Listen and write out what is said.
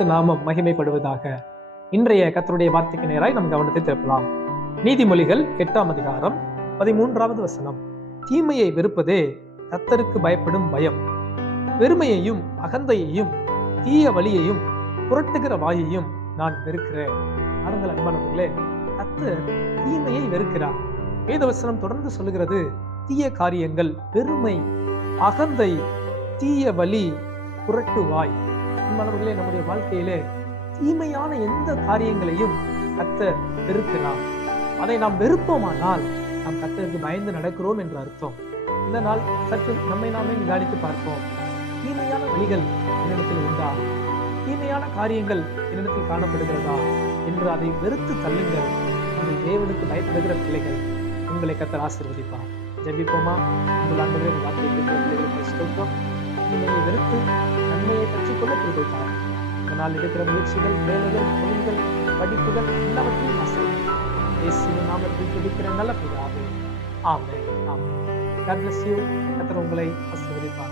பரிசுத்த நாமம் மகிமைப்படுவதாக. இன்றைய கர்த்தருடைய வார்த்தைக்கு நேராய் நம் கவனத்தை திருப்பலாம். நீதிமொழிகள் 8ஆம் அதிகாரம் 13வது வசனம். தீமையை வெறுப்பதே கர்த்தருக்கு பயப்படும் பயம். பெருமையையும் அகந்தையையும் தீய வழியையும் புரட்டுகிற வாயையும் நான் வெறுக்கிறேன். பாருங்கள் அன்பானவர்களே, கர்த்தர் தீமையை வெறுக்கிறார். வேதவசனம் தொடர்ந்து சொல்லுகிறது, தீய காரியங்கள், பெருமை, அகந்தை, தீய வழி, புரட்டு வாய். அன்பானவர்களே, நம்முடைய வாழ்க்கையிலே தீமையான எந்த காரியங்களையும் கர்த்தர் வெறுக்கிறார். அதை நாம் வெறுப்போமானால் நாம் கர்த்தருக்கு பயந்து நடக்கிறோம் என்று அர்த்தம். இந்த நாள் சற்று நம்மை நாமே நிதானித்து பார்ப்போம். தீமையான வழிகள் என்னிடத்தில் உண்டா? தீமையான காரியங்கள் என்னிடத்தில் காணப்படுகிறதா என்று அதை வெறுத்து தள்ளுங்கள். அந்த தேவனுக்கு பயப்படுகிற பிள்ளைகள் உங்களை கர்த்தர் ஆசீர்வதிப்பார். ஜெபிப்போமா? உங்கள் ஆண்டவரே, வார்த்தையை கேட்கிற பிள்ளைகளுக்கு ஸ்தோத்திரம். தீமையை வெறுத்து நன்மையை கற்றுக்கொள்ள திருத்தார். இதனால் இருக்கிற முயற்சிகள், வேலைகள், தொழில்கள், படிப்புகள் எல்லாவற்றையும் ஆசீர்வதிப்பார். இயேசுவின் நாமத்தில் ஜெபிக்கிற நல்ல பிதாவே, ஆமென். ஆமென். God bless you. கர்த்தர் உங்களை ஆசீர்வதிப்பார்.